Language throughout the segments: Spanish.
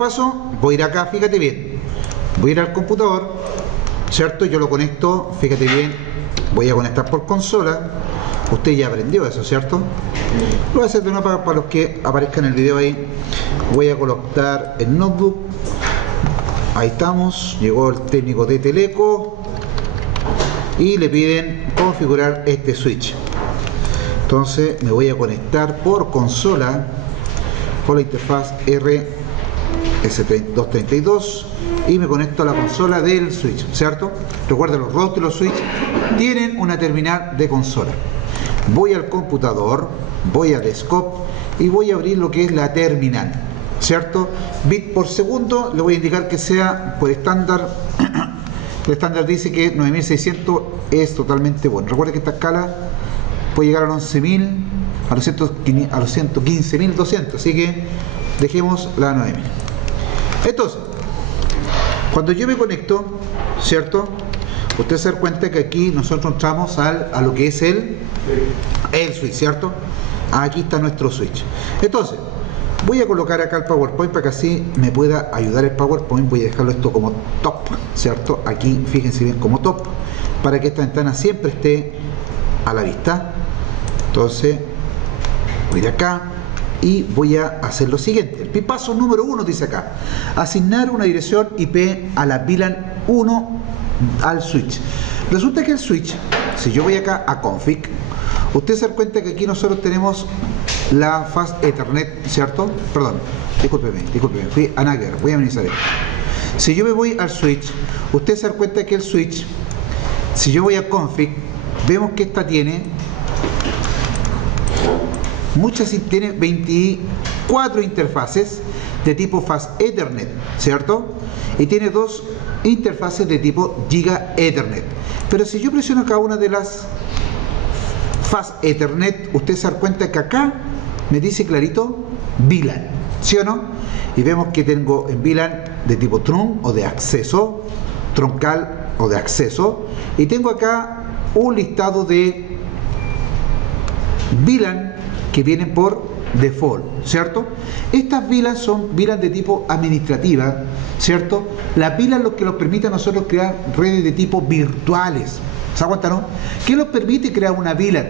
paso, voy a ir acá, fíjate bien, voy a ir al computador, ¿cierto? Yo lo conecto, fíjate bien, voy a conectar por consola. Usted ya aprendió eso, ¿cierto? Lo voy a hacer de nuevo para los que aparezcan en el video ahí. Voy a colocar el notebook. Ahí estamos, llegó el técnico de Teleco y le piden configurar este switch. Entonces me voy a conectar por consola por la interfaz RS232 y me conecto a la consola del switch, ¿cierto? Recuerden, los routers y los switch tienen una terminal de consola. Voy al computador, voy a desktop y voy a abrir lo que es la terminal, ¿cierto? Bit por segundo, le voy a indicar que sea por estándar. El estándar dice que 9600 es totalmente bueno. Recuerden que esta escala puede llegar a los 11.000, a los 115.200, así que dejemos la 9000. Entonces, cuando yo me conecto, ¿cierto? Usted se da cuenta que aquí nosotros entramos a lo que es el switch, ¿cierto? Aquí está nuestro switch. Entonces, voy a colocar acá el PowerPoint para que así me pueda ayudar el PowerPoint. Voy a dejarlo esto como top, ¿cierto? Aquí, fíjense bien, como top, para que esta ventana siempre esté a la vista. Entonces, voy de acá y voy a hacer lo siguiente. El paso número 1 dice acá: asignar una dirección IP a la VLAN 1 al switch. Resulta que el switch, si yo voy acá a config, usted se da cuenta que aquí nosotros tenemos la Fast Ethernet, ¿cierto? Perdón, discúlpeme, fui a Nagger, voy a minimizar esto. Si yo me voy al switch, usted se da cuenta que el switch, si yo voy a config, vemos que esta tiene tiene 24 interfaces de tipo Fast Ethernet, ¿cierto? Y tiene 2 interfaces de tipo Giga Ethernet. Pero si yo presiono cada una de las Fast Ethernet, usted se da cuenta que acá me dice clarito VLAN, ¿sí o no? Y vemos que tengo en VLAN de tipo trunk o de acceso, troncal o de acceso, y tengo acá un listado de VLAN que vienen por default, ¿cierto? Estas VLAN son VLAN de tipo administrativa, ¿cierto? Las VLAN lo que nos permite a nosotros crear redes de tipo virtuales, ¿se aguanta, no? ¿Qué nos permite crear una VLAN?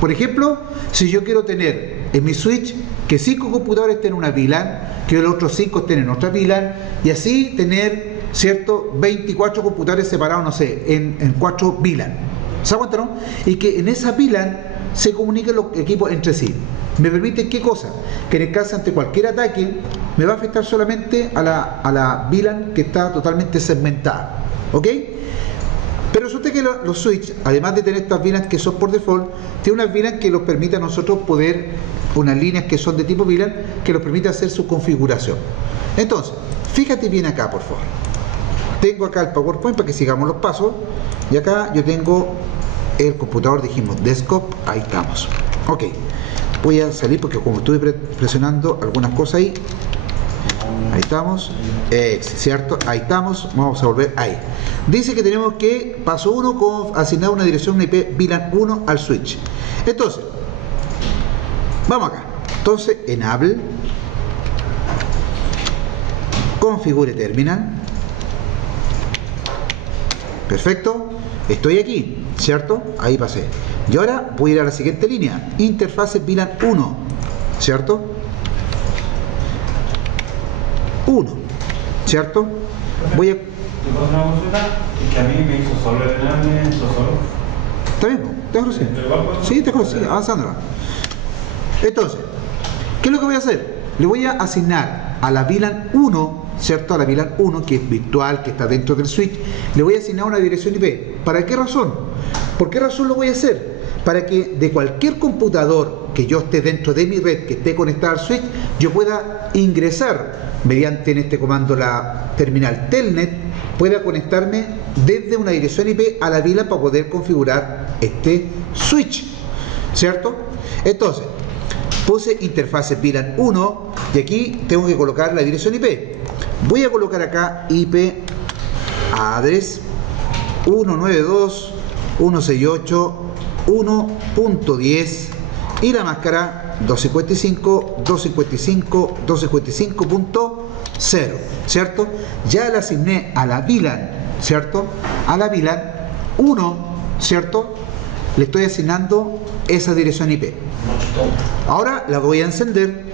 Por ejemplo, si yo quiero tener en mi switch que 5 computadores estén en una VLAN, que los otros 5 estén en otra VLAN, y así tener, ¿cierto?, 24 computadores separados, no sé, en 4 VLAN, ¿se aguanta, no? Y que en esa VLAN se comuniquen los equipos entre sí. ¿Me permite qué cosa? Que en el caso ante cualquier ataque me va a afectar solamente a la VLAN que está totalmente segmentada, ¿ok? Pero resulta que los switch, además de tener estas VLAN que son por default, tiene unas VLAN que nos permite a nosotros poder, unas líneas que son de tipo VLAN, que nos permite hacer su configuración. Entonces, fíjate bien acá, por favor. Tengo acá el PowerPoint para que sigamos los pasos, y acá yo tengo el computador, dijimos desktop, ahí estamos. Ok, voy a salir porque como estuve presionando algunas cosas ahí estamos, ¿cierto? Ahí estamos, vamos a volver ahí. Dice que tenemos que, paso 1, asignar una dirección IP VLAN 1 al switch. Entonces, vamos acá. Entonces, enable, configure terminal. Perfecto, estoy aquí, ¿cierto? Ahí pasé. Y ahora voy a ir a la siguiente línea, interfase VLAN 1, ¿cierto? 1, ¿cierto? Voy a... ¿Te puedo hacer una consulta? Es que a mí me hizo solo el enlace, solo. ¿Está bien? ¿Déjalo así? Sí, déjalo así, avanzándola. Entonces, ¿qué es lo que voy a hacer? Le voy a asignar a la VLAN 1, ¿cierto? A la VLAN 1, que es virtual, que está dentro del switch, le voy a asignar una dirección IP. ¿Para qué razón? ¿Por qué razón lo voy a hacer? Para que de cualquier computador que yo esté dentro de mi red, que esté conectado al switch, yo pueda ingresar mediante en este comando la terminal telnet, pueda conectarme desde una dirección IP a la VLAN para poder configurar este switch, ¿cierto? Entonces, puse interfase VLAN 1 y aquí tengo que colocar la dirección IP. Voy a colocar acá IP address 192.168.1.10 y la máscara 255.255.255.2 0, ¿cierto? Ya le asigné a la VLAN, ¿cierto? A la VLAN 1, ¿cierto? Le estoy asignando esa dirección IP. Ahora la voy a encender,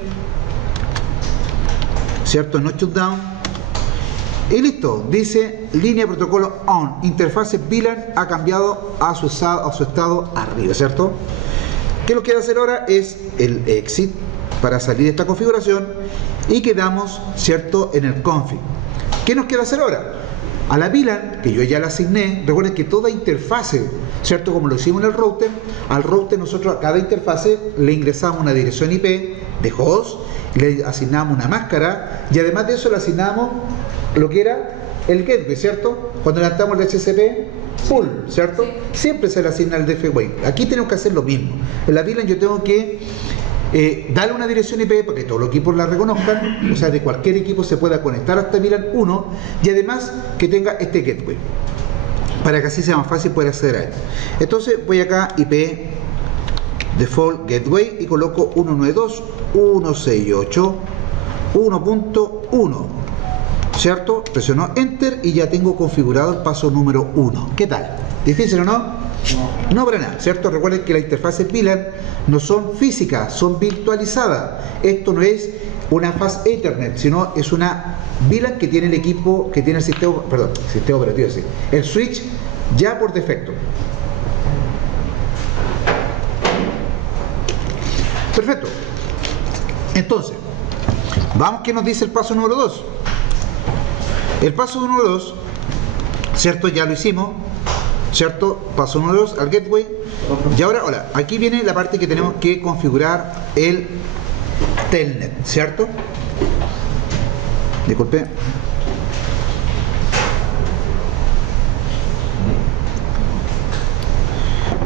¿cierto? No shutdown. Y listo, dice línea protocolo on, interfase VLAN ha cambiado a su estado arriba, ¿cierto? ¿Qué lo que voy a hacer ahora? Es el exit para salir de esta configuración y quedamos, ¿cierto?, en el config. ¿Qué nos queda hacer ahora? A la VLAN, que yo ya la asigné, recuerden que toda interfase, ¿cierto?, como lo hicimos en el router, al router nosotros a cada interfase le ingresamos una dirección IP de host, le asignamos una máscara y además de eso le asignamos lo que era el gateway, ¿cierto? Cuando levantamos el DHCP full, ¿cierto? Sí. Siempre se le asigna el gateway. Aquí tenemos que hacer lo mismo. En la VLAN yo tengo que darle una dirección IP para que todos los equipos la reconozcan, o sea, de cualquier equipo se pueda conectar a esta VLAN 1 y además que tenga este gateway, para que así sea más fácil poder acceder a él. Entonces voy acá, IP default gateway y coloco 192.168.1.1, ¿cierto? Presiono enter y ya tengo configurado el paso número 1. ¿Qué tal? ¿Difícil o no? No para nada, ¿cierto? Recuerden que las interfaces VLAN no son físicas, son virtualizadas. Esto no es una Fast Ethernet, sino es una VLAN que tiene el equipo, que tiene el sistema operativo, sí, el switch ya por defecto. Perfecto. Entonces, vamos, ¿qué nos dice el paso número 2? El paso número 2, ¿cierto? Ya lo hicimos, ¿cierto? Paso número 2 al gateway. Y ahora, hola, aquí viene la parte que tenemos que configurar el telnet, ¿cierto? Disculpe.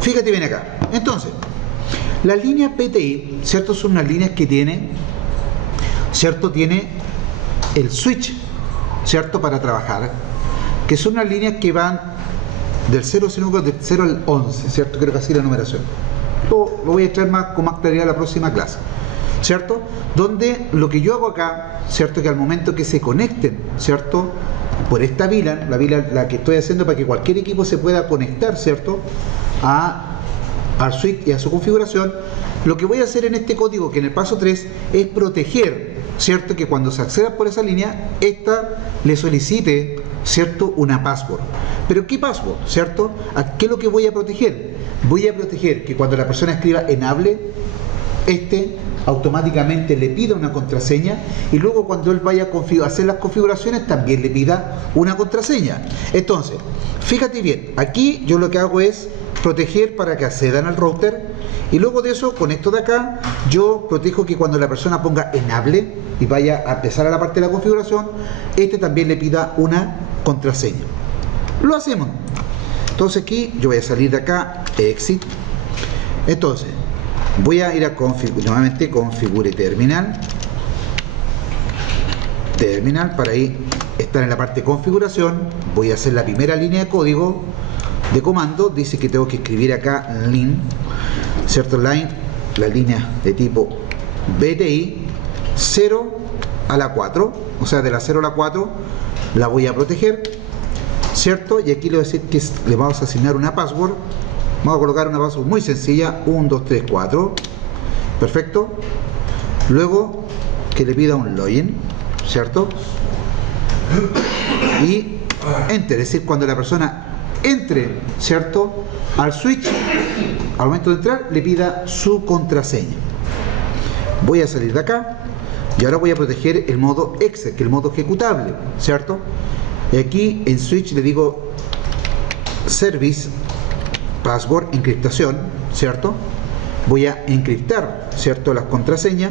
Fíjate bien acá. Entonces, las líneas PTI, ¿cierto? Son unas líneas que tiene, ¿cierto? Tiene el switch, ¿cierto? Para trabajar, que son unas líneas que van del 0 al 11, ¿cierto? Creo que así la numeración. Lo voy a traer con más claridad la próxima clase, ¿cierto? Donde lo que yo hago acá, ¿cierto? Que al momento que se conecten, ¿cierto? Por esta VLAN, la VLAN la que estoy haciendo para que cualquier equipo se pueda conectar, ¿cierto? Al switch y a su configuración, lo que voy a hacer en este código, que en el paso 3, es proteger, ¿cierto? Que cuando se acceda por esa línea, esta le solicite, ¿cierto? Una password. ¿Pero qué password? ¿Cierto? ¿Qué es lo que voy a proteger? Voy a proteger que cuando la persona escriba enable, automáticamente le pida una contraseña y luego cuando él vaya a hacer las configuraciones también le pida una contraseña. Entonces, fíjate bien, aquí yo lo que hago es proteger para que accedan al router y luego de eso, con esto de acá, yo protejo que cuando la persona ponga enable y vaya a empezar a la parte de la configuración, también le pida una contraseña. Lo hacemos. Entonces aquí yo voy a salir de acá, exit. Entonces voy a ir a nuevamente configure terminal para ahí estar en la parte de configuración. Voy a hacer la primera línea de código de comando. Dice que tengo que escribir acá line, ¿cierto? Line, la línea de tipo BTI 0 a la 4, o sea, de la 0 a la 4 la voy a proteger, ¿cierto? Y aquí le voy a decir que le vamos a asignar una password. Vamos a colocar una password muy sencilla, 1, 2, 3, 4. Perfecto. Luego que le pida un login, ¿cierto? Y enter, es decir, cuando la persona entre, ¿cierto?, al switch, al momento de entrar, le pida su contraseña. Voy a salir de acá y ahora voy a proteger el modo exe, que es el modo ejecutable, ¿cierto? Y aquí en switch le digo service password encriptación, ¿cierto? Voy a encriptar, ¿cierto?, las contraseñas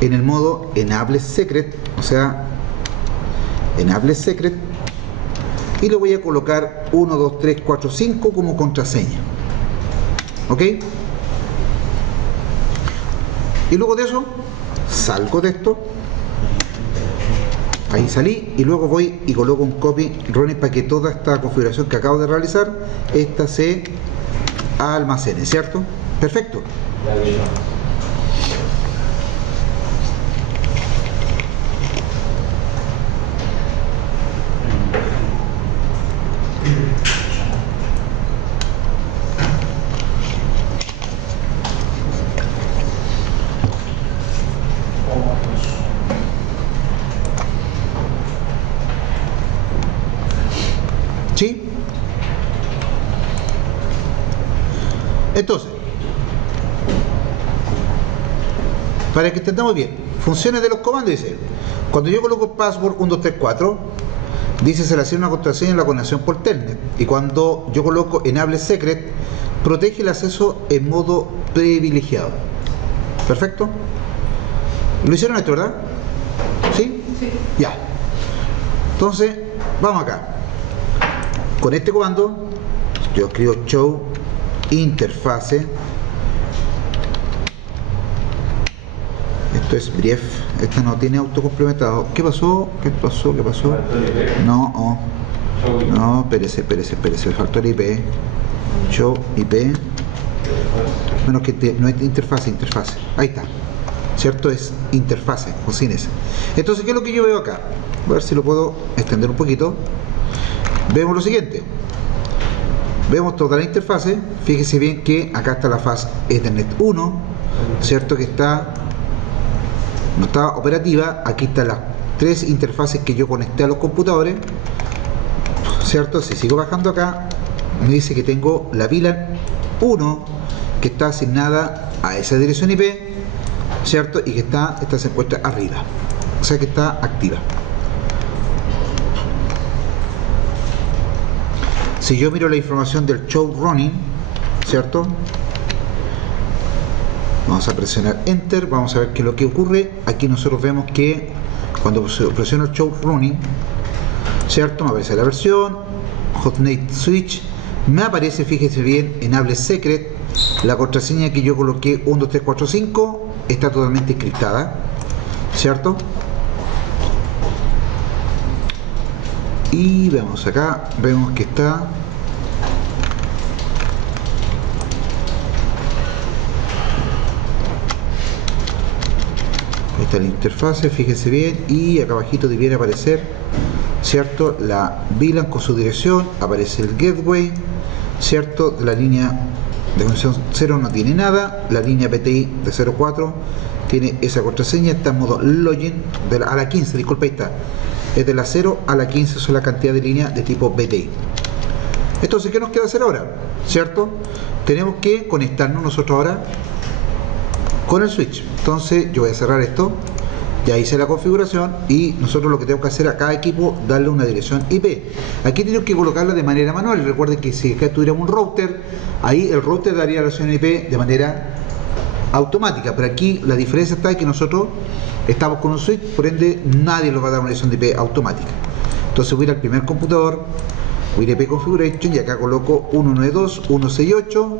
en el modo enable secret, o sea, enable secret, y le voy a colocar 1, 2, 3, 4, 5 como contraseña. ¿Ok? Y luego de eso salgo de esto, ahí salí, y luego voy y coloco un copy running para que toda esta configuración que acabo de realizar, esta se almacene, ¿cierto? Perfecto. ¿Sí? Entonces, para que entendamos bien, funciones de los comandos, dice, cuando yo coloco password 1234, dice selecciona una contraseña en la conexión por telnet, y cuando yo coloco enable secret, protege el acceso en modo privilegiado. ¿Perfecto? ¿Lo hicieron esto, verdad? ¿Sí? Sí. Ya. Entonces, vamos acá. Con este comando, yo escribo show interface. Esto es brief. Este no tiene autocomplementado. ¿Qué pasó? ¿Qué pasó? ¿Qué pasó? No, oh. No, espérese. Me faltó el IP. Show IP. Menos que no es interfase. Ahí está. ¿Cierto? Es interfase, o sin ese. Entonces, ¿qué es lo que yo veo acá? Voy a ver si lo puedo extender un poquito. Vemos lo siguiente. Vemos toda la interfase. Fíjese bien que acá está la faz Ethernet 1, ¿cierto? Que no está operativa. Aquí están las 3 interfaces que yo conecté a los computadores, ¿cierto? Si sigo bajando acá, me dice que tengo la VLAN 1 que está asignada a esa dirección IP, ¿cierto? Y que esta se encuentra arriba, o sea que está activa. Si yo miro la información del show running, ¿cierto? Vamos a presionar enter, vamos a ver qué es lo que ocurre. Aquí nosotros vemos que cuando presiono el show running, ¿cierto? Me aparece la versión, hotnet switch, me aparece, fíjese bien, enable secret, la contraseña que yo coloqué 12345 está totalmente encriptada, ¿cierto? Y vemos acá, vemos que está la interfase, fíjese bien, y acá abajito debiera aparecer, ¿cierto? La VLAN con su dirección, aparece el gateway, ¿cierto? De la línea de conexión 0 no tiene nada, la línea PTI de 04 tiene esa contraseña, está en modo login, a la 15, disculpa, ahí está, es de la 0 a la 15, son la cantidad de líneas de tipo PTI. Entonces, ¿qué nos queda hacer ahora? ¿Cierto? Tenemos que conectarnos nosotros ahora con el switch. Entonces yo voy a cerrar esto, ya hice la configuración, y nosotros lo que tenemos que hacer a cada equipo, darle una dirección IP. Aquí tenemos que colocarla de manera manual. Recuerden que si acá tuviéramos un router, ahí el router daría la dirección IP de manera automática, pero aquí la diferencia está en que nosotros estamos con un switch, por ende nadie nos va a dar una dirección de IP automática. Entonces voy a ir al primer computador, voy a ir a IP configuration, y acá coloco 192.168.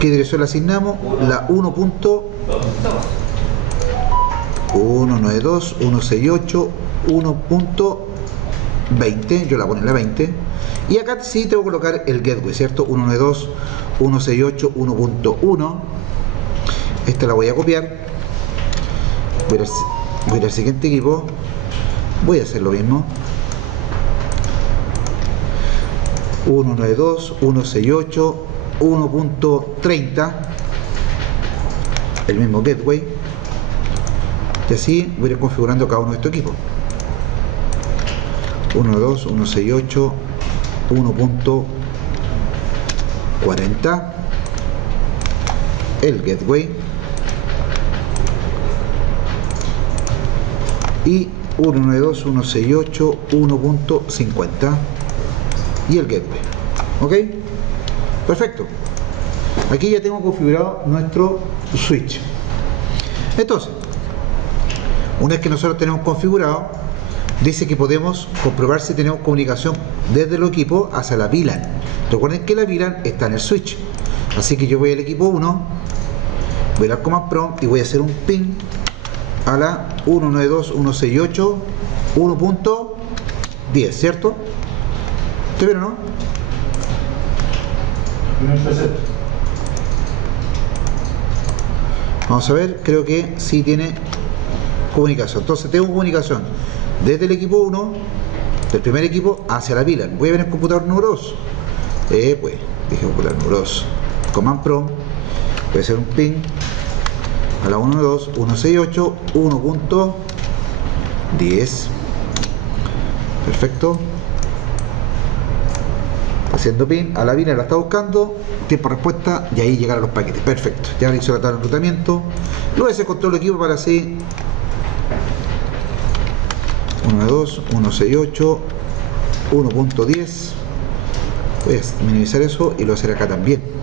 ¿Qué dirección le asignamos? La 1.192.168.1.20, yo la pongo en la 20, y acá sí tengo que colocar el gateway, ¿cierto? 192.168.1.1. esta la voy a copiar, voy a ir al siguiente equipo, voy a hacer lo mismo, 192.168.1.30, el mismo gateway, y así voy a ir configurando cada uno de estos equipos. 192.168.1.40, el gateway, y 192.168.1.50 y el gateway. ¿Ok? Perfecto. Aquí ya tengo configurado nuestro switch. Entonces, una vez que nosotros tenemos configurado, dice que podemos comprobar si tenemos comunicación desde el equipo hacia la VLAN. Recuerden que la VLAN está en el switch, así que yo voy al equipo 1, voy al command prompt y voy a hacer un ping a la 192.168.1.10, ¿cierto? ¿Usted ve o no? Vamos a ver, creo que sí tiene comunicación. Entonces tengo comunicación desde el equipo 1, del primer equipo, hacia la VLAN. Voy a ver el computador número 2. Pues, dije computador número 2. Command prompt, voy a hacer un ping a la 192.168.1.10. Perfecto. haciendo pin a la vina, la está buscando, tiempo de respuesta y ahí llegaron los paquetes. Perfecto, ya hizo la tabla de enrutamiento. Lo voy a hacer con todo el equipo para así 1.2, 1.68, 1.10. Voy a minimizar eso y lo voy a hacer acá también.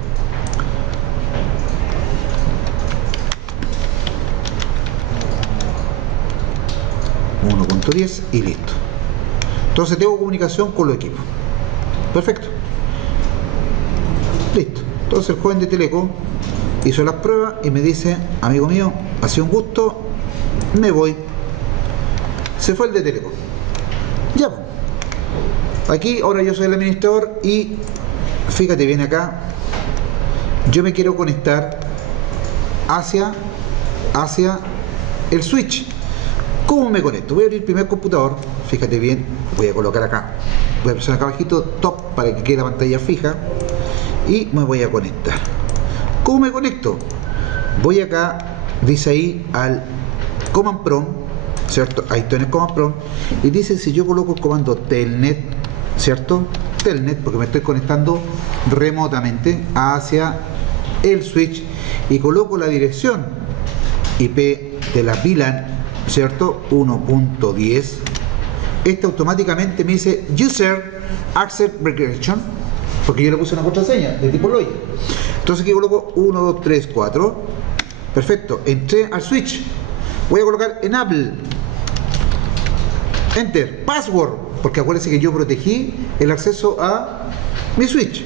.10 y listo. Entonces tengo comunicación con los equipos. Perfecto. Listo. Entonces el joven de Teleco hizo las pruebas y me dice: amigo mío, ha sido un gusto, me voy. Se fue el de Teleco. Ya. Aquí ahora yo soy el administrador y fíjate bien acá, yo me quiero conectar hacia el switch. ¿Cómo me conecto? Voy a abrir el primer computador, fíjate bien, voy a colocar acá, voy a presionar acá abajito top para que quede la pantalla fija y me voy a conectar. ¿Cómo me conecto? Voy acá, dice ahí al command prompt, ¿cierto? Ahí estoy en el command prompt y dice si yo coloco el comando telnet, ¿cierto? Telnet, porque me estoy conectando remotamente hacia el switch y coloco la dirección IP de la VLAN, ¿cierto? 1.10. Este automáticamente me dice User Access Regression, porque yo le puse una contraseña de tipo login. Entonces aquí coloco 1, 2, 3, 4. Perfecto, entré al switch. Voy a colocar Enable. Enter, Password, porque acuérdense que yo protegí el acceso a mi switch.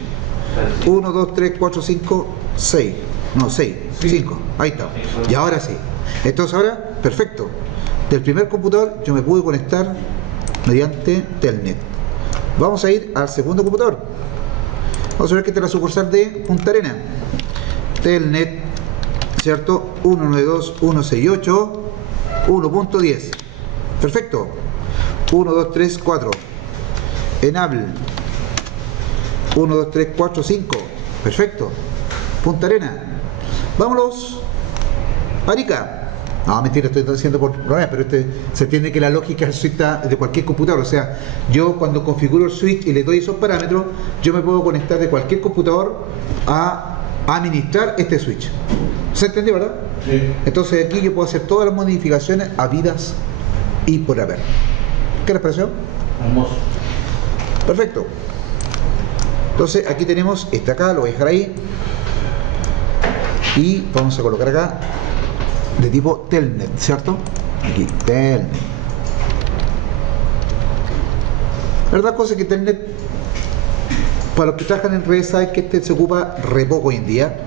1, 2, 3, 4, 5, 6. No, 6, 5. Ahí está. Y ahora sí. Entonces ahora, perfecto. Del primer computador yo me pude conectar mediante Telnet. Vamos a ir al segundo computador. Vamos a ver que esta es la sucursal de Punta Arenas. Telnet, ¿cierto? 192.168, 1.10. Perfecto. 1, 2, 3, 4. Enable. 1, 2, 3, 4, 5. Perfecto. Punta Arenas. Vámonos. Arica. No, mentira, estoy diciendo por problemas, pero se entiende que la lógica del switch está de cualquier computador. O sea, yo cuando configuro el switch y le doy esos parámetros, yo me puedo conectar de cualquier computador a administrar este switch. ¿Se entendió, verdad? Sí. Entonces aquí yo puedo hacer todas las modificaciones habidas y por haber. ¿Qué les pareció? Hermoso. Perfecto. Entonces aquí tenemos este acá, lo voy a dejar ahí. Y vamos a colocar acá de tipo Telnet, ¿cierto? Aquí, Telnet. La verdad cosa es que Telnet, para los que trabajan en redes, saben que este se ocupa re poco hoy en día,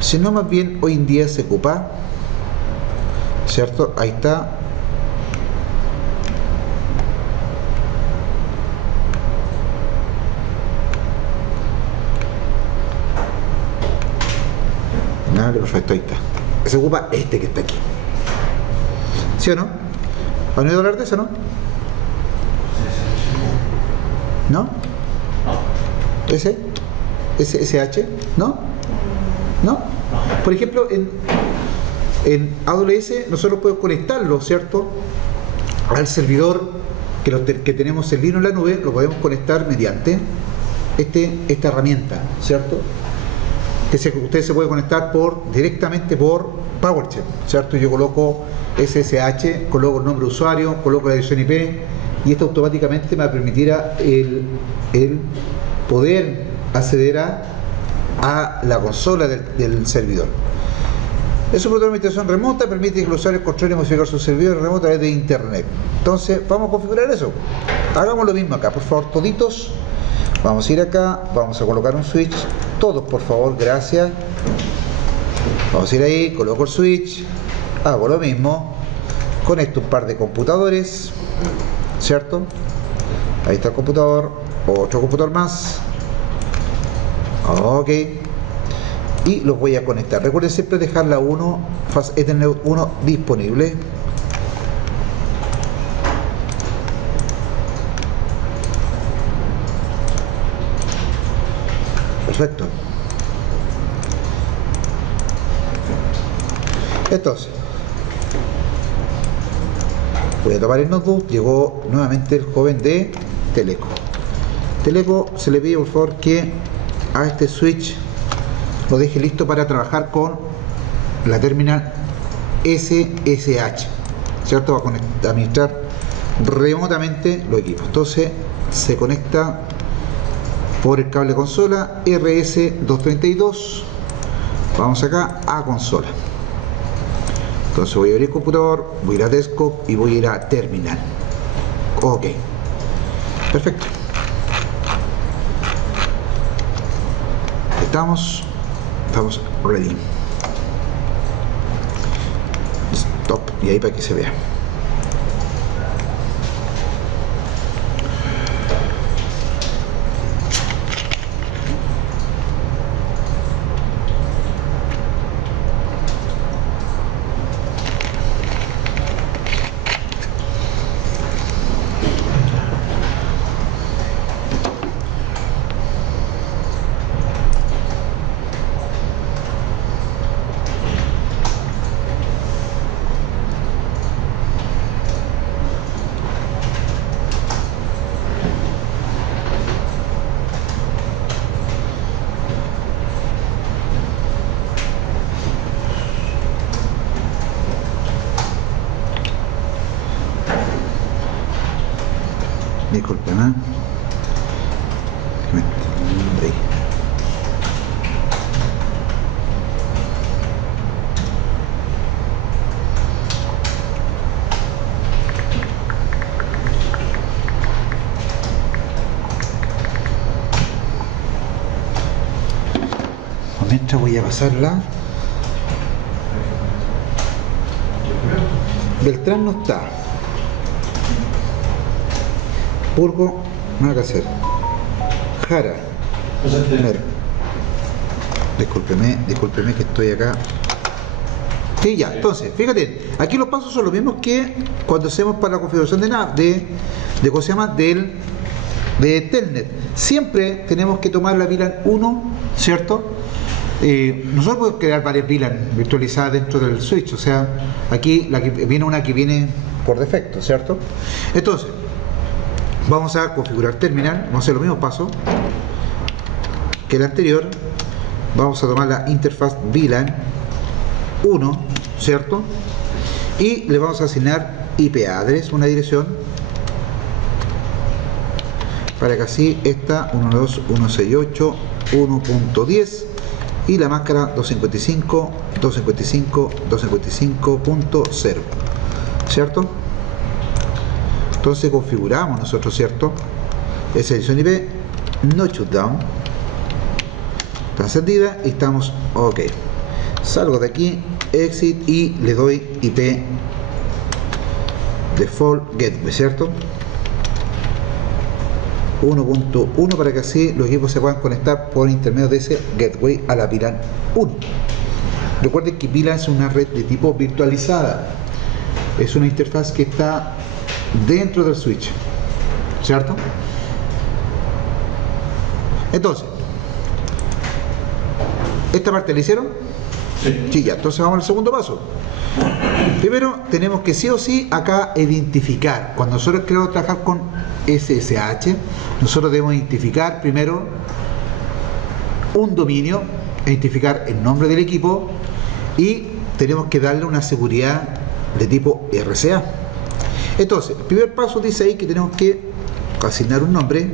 sino más bien hoy en día se ocupa, ¿cierto? Ahí está. Vale, perfecto, ahí está. Se ocupa este que está aquí. ¿Sí o no? ¿Han oído hablar de eso, no? ¿No? ¿Ese? ¿SSH? ¿No? ¿No? Por ejemplo, en AWS nosotros podemos conectarlo, ¿cierto? Al servidor que tenemos en Linux en la nube, lo podemos conectar mediante esta herramienta, ¿cierto? Que usted se puede conectar directamente por PowerShell, ¿cierto? Yo coloco SSH, coloco el nombre de usuario, coloco la dirección IP y esto automáticamente me permitirá el poder acceder a la consola del servidor. Es un protocolo de administración remota, permite que el usuario controle y modificar su servidor remoto a través de internet. Entonces, vamos a configurar eso. Hagamos lo mismo acá, por favor, toditos. Vamos a ir acá, vamos a colocar un switch. Todos, por favor, gracias. Vamos a ir ahí, coloco el switch. Hago lo mismo. Conecto un par de computadores, ¿cierto? Ahí está el computador. Otro computador más. Ok. Y los voy a conectar. Recuerden siempre dejar la 1, Fast Ethernet 1 disponible. Perfecto. Entonces, voy a tomar el notebook. Llegó nuevamente el joven de Teleco. Teleco se le pide por favor que a este switch lo deje listo para trabajar con la terminal SSH, ¿cierto? Va a administrar remotamente los equipos. Entonces se conecta por el cable consola RS232. Vamos acá a consola. Entonces voy a abrir el computador, voy a ir a desktop y voy a ir a terminal. Ok, perfecto. Estamos ready. Stop, y ahí para que se vea. Disculpen, ahí. Mientras voy a pasarla. Beltrán no está. Purgo, nada que hacer. Jara. Mira. Discúlpeme que estoy acá. Sí, ya, entonces, fíjate, aquí los pasos son los mismos que cuando hacemos para la configuración de ¿cómo se llama? De Telnet. Siempre tenemos que tomar la VLAN 1, ¿cierto? Nosotros podemos crear varias VLAN virtualizadas dentro del switch, o sea, aquí viene una que viene por defecto, ¿cierto? Entonces, vamos a configurar terminal, vamos a hacer los mismos pasos que el anterior. Vamos a tomar la interfaz VLAN 1, ¿cierto? Y le vamos a asignar IP address, una dirección, para que así esta 192.168.1.10 y la máscara 255.255.255.0, ¿cierto? Entonces configuramos nosotros, ¿cierto? Esa dirección IP, no shutdown, está encendida y estamos ok. Salgo de aquí, exit, y le doy IP default gateway, ¿cierto? 1.1 para que así los equipos se puedan conectar por intermedio de ese gateway a la VLAN 1. Recuerden que VLAN es una red de tipo virtualizada, es una interfaz que está dentro del switch, ¿cierto? Entonces, ¿esta parte la hicieron? Sí. Sí, ya. Entonces vamos al segundo paso. Primero tenemos que sí o sí acá identificar. Cuando nosotros queremos trabajar con SSH, nosotros debemos identificar primero un dominio, identificar el nombre del equipo y tenemos que darle una seguridad de tipo RCA. Entonces, el primer paso dice ahí que tenemos que asignar un nombre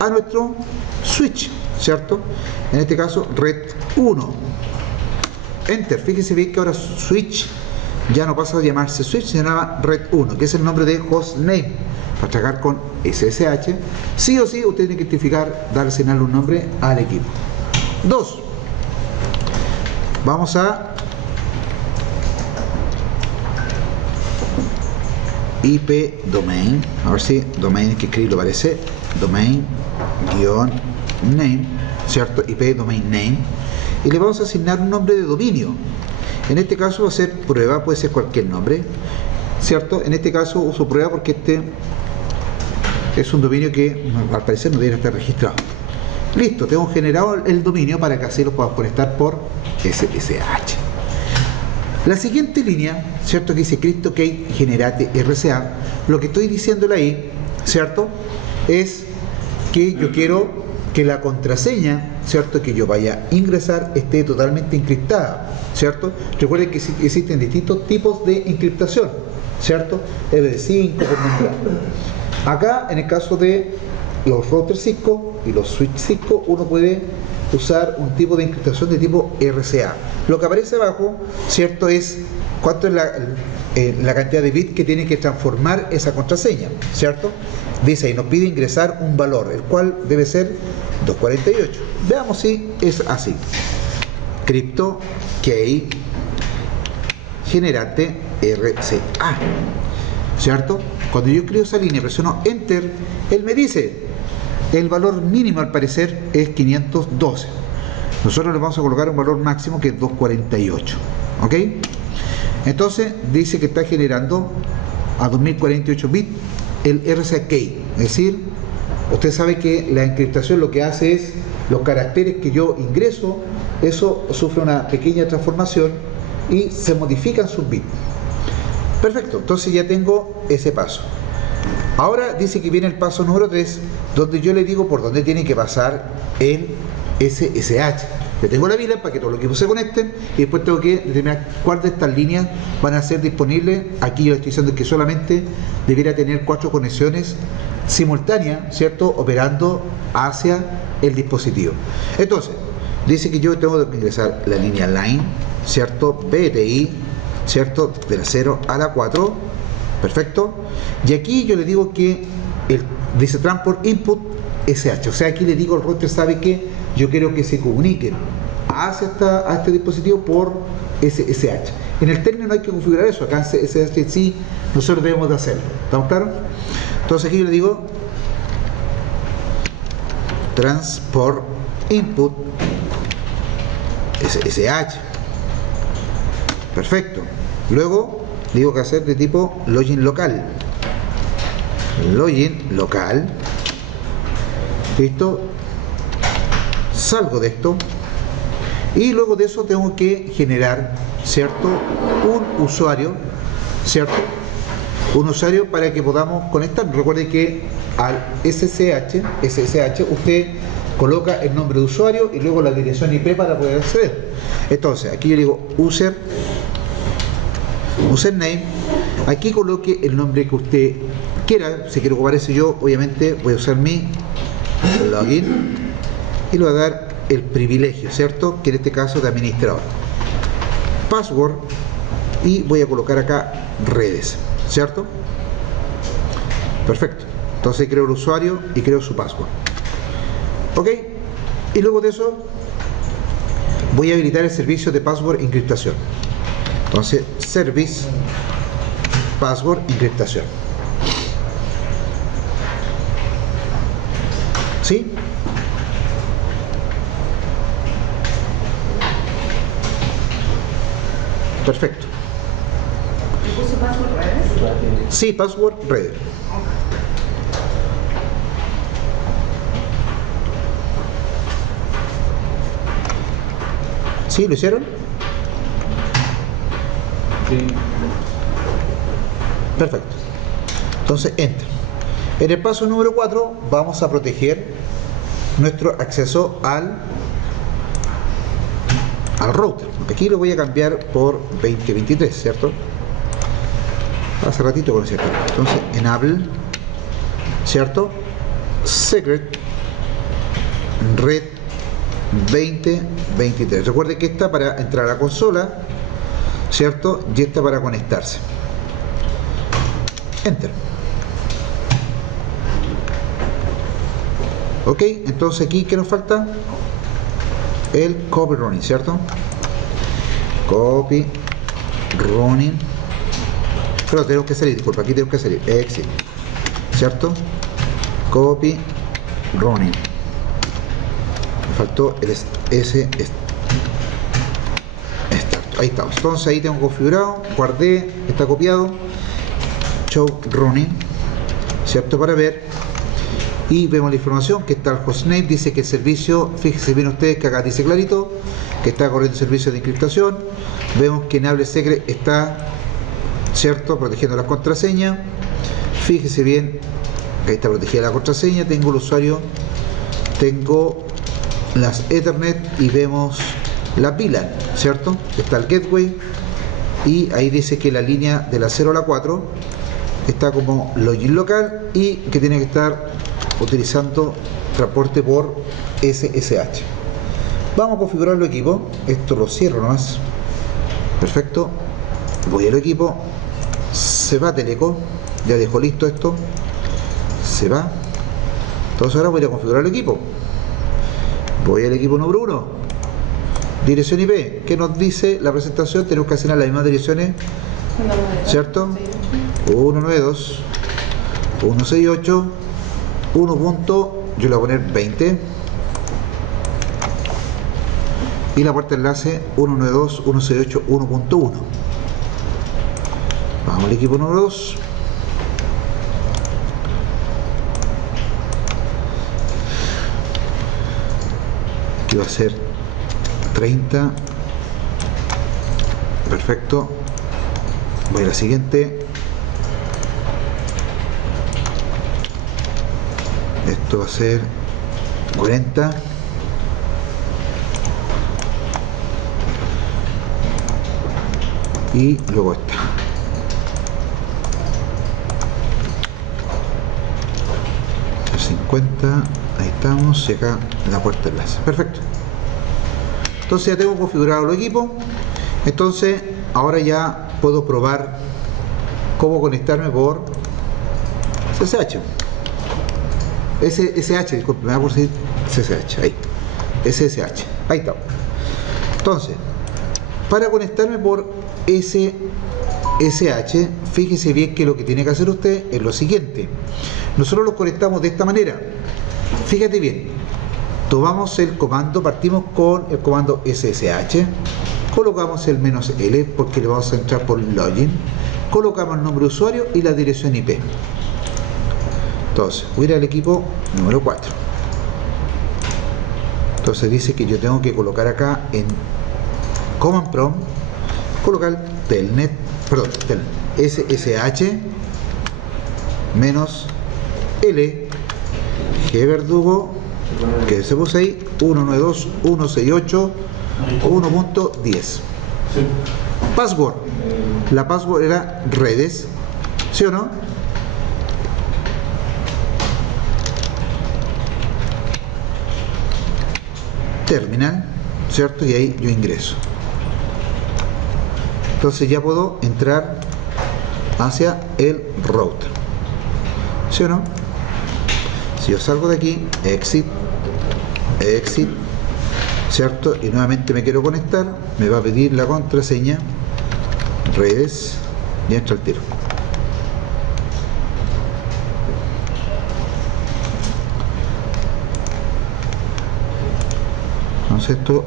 a nuestro switch, ¿cierto? En este caso, red 1. Enter. Fíjense bien que ahora switch ya no pasa a llamarse switch, se llama red 1, que es el nombre de hostname. Para trabajar con SSH, sí o sí usted tiene que identificar, darle asignarle un nombre al equipo. 2. Vamos a IP domain, a ver si domain hay que escribirlo, parece domain -name, ¿cierto? IP domain name, y le vamos a asignar un nombre de dominio. En este caso va a ser prueba, puede ser cualquier nombre, ¿cierto? En este caso uso prueba porque este es un dominio que al parecer no debería estar registrado. Listo, tengo generado el dominio para que así lo podamos conectar por SSH. La siguiente línea, ¿cierto? Que dice CryptoKey Generate RCA, lo que estoy diciéndole ahí, ¿cierto? Es que yo quiero que la contraseña, ¿cierto?, que yo vaya a ingresar esté totalmente encriptada, ¿cierto? Recuerden que existen distintos tipos de encriptación, ¿cierto? MD5, por nombrar. Acá, en el caso de los routers Cisco y los switch Cisco, uno puede usar un tipo de encriptación de tipo RCA. Lo que aparece abajo, ¿cierto?, es cuánto es la cantidad de bits que tiene que transformar esa contraseña, ¿cierto? Dice, y nos pide ingresar un valor, el cual debe ser 248. Veamos si es así. Crypto key generate RCA, ¿cierto? Cuando yo escribo esa línea, presiono Enter, él me dice, el valor mínimo al parecer es 512. Nosotros le vamos a colocar un valor máximo que es 248, ¿ok? Entonces dice que está generando a 2048 bits el RCA key, es decir, usted sabe que la encriptación lo que hace es los caracteres que yo ingreso, eso sufre una pequeña transformación y se modifican sus bits. Perfecto, entonces ya tengo ese paso. Ahora dice que viene el paso número 3, donde yo le digo por dónde tiene que pasar el SSH. Yo tengo la vila para que todos los equipos se conecten y después tengo que determinar cuál de estas líneas van a ser disponibles. Aquí yo le estoy diciendo que solamente debiera tener 4 conexiones simultáneas, ¿cierto?, operando hacia el dispositivo. Entonces, dice que yo tengo que ingresar la línea line, ¿cierto?, BTI, ¿cierto?, de la 0 a la 4, perfecto. Y aquí yo le digo que dice transport input SH, o sea, aquí le digo al router, sabe que yo quiero que se comuniquen hacia a este dispositivo por SSH. En el término no hay que configurar eso, acá en SSH sí nosotros debemos de hacerlo. ¿Estamos claros? Entonces aquí yo le digo transport input SSH. Perfecto. Luego digo que hacer de tipo login local. Login local. Listo. Salgo de esto y luego de eso tengo que generar, ¿cierto?, un usuario, ¿cierto?, un usuario para que podamos conectar. Recuerde que al SSH usted coloca el nombre de usuario y luego la dirección IP para poder acceder. Entonces aquí yo digo username, aquí coloque el nombre que usted quiera. Si quiero ocupar ese, yo obviamente voy a usar mi login y le voy a dar el privilegio, ¿cierto?, que en este caso de administrador. Password, y voy a colocar acá redes, ¿cierto? Perfecto. Entonces creo el usuario y creo su password. Ok, y luego de eso voy a habilitar el servicio de password encriptación. Entonces, service password encriptación. ¿Sí? Perfecto. ¿Y puse password redes? Sí, password redes. ¿Sí? ¿Lo hicieron? Sí. Perfecto. Entonces, enter. En el paso número 4 vamos a proteger nuestro acceso al router. Aquí lo voy a cambiar por 2023, ¿cierto? Hace ratito con ese. Entonces, enable, ¿cierto? Secret red 2023. Recuerde que esta para entrar a la consola, ¿cierto? Y esta para conectarse. Enter. Ok, entonces aquí, ¿qué nos falta? El copy running, ¿cierto? Copy running. Pero tenemos que salir, disculpa, aquí tenemos que salir. Exit, ¿cierto? Copy running. Me faltó el S. Ahí estamos. Entonces ahí tengo configurado, guardé, está copiado. Show running, ¿cierto? Para ver. Y vemos la información que está el hostname, dice que el servicio, fíjense bien ustedes que acá dice clarito que está corriendo el servicio de encriptación. Vemos que Enable Secret está, ¿cierto?, protegiendo las contraseñas. Fíjese bien que ahí está protegida la contraseña. Tengo el usuario tengo las Ethernet y vemos la VLAN, ¿cierto? Está el gateway y ahí dice que la línea de la 0 a la 4 está como login local y que tiene que estar utilizando transporte por SSH. Vamos a configurar el equipo. Esto lo cierro nomás. Perfecto. Voy al equipo. Se va Teleco. Ya dejo listo esto. Se va. Entonces ahora voy a configurar el equipo. Voy al equipo número 1. Dirección IP. ¿Qué nos dice la presentación? Tenemos que asignar las mismas direcciones, ¿cierto? 192, 168, 1 punto, yo le voy a poner 20. Y la puerta de enlace 192, 168, 1.1. Vamos al equipo número 2. Aquí va a ser 30. Perfecto. Voy a la siguiente. Esto va a ser 40. Y luego esta. El 50. Ahí estamos. Y acá la puerta de enlace. Perfecto. Entonces ya tengo configurado el equipo. Entonces ahora ya puedo probar cómo conectarme por SSH. SSH, disculpe, me va a decir SSH, ahí. SSH, ahí está. Entonces, para conectarme por SSH, fíjese bien que lo que tiene que hacer usted es lo siguiente. Nosotros los conectamos de esta manera. Fíjate bien, tomamos el comando, partimos con el comando SSH, colocamos el "-l" porque le vamos a entrar por login, colocamos el nombre de usuario y la dirección IP. Entonces, voy a ir al equipo número 4. Entonces dice que yo tengo que colocar acá en command prompt, colocar telnet, perdón, SSH -L G verdugo, que se puso ahí, 192, 168, 1.10. Password. La password era redes, ¿sí o no? Terminal, ¿cierto? Y ahí yo ingreso. Entonces ya puedo entrar hacia el router, ¿sí o no? Si yo salgo de aquí, exit, ¿cierto? Y nuevamente me quiero conectar, me va a pedir la contraseña, redes, y entra al tiro. Entonces esto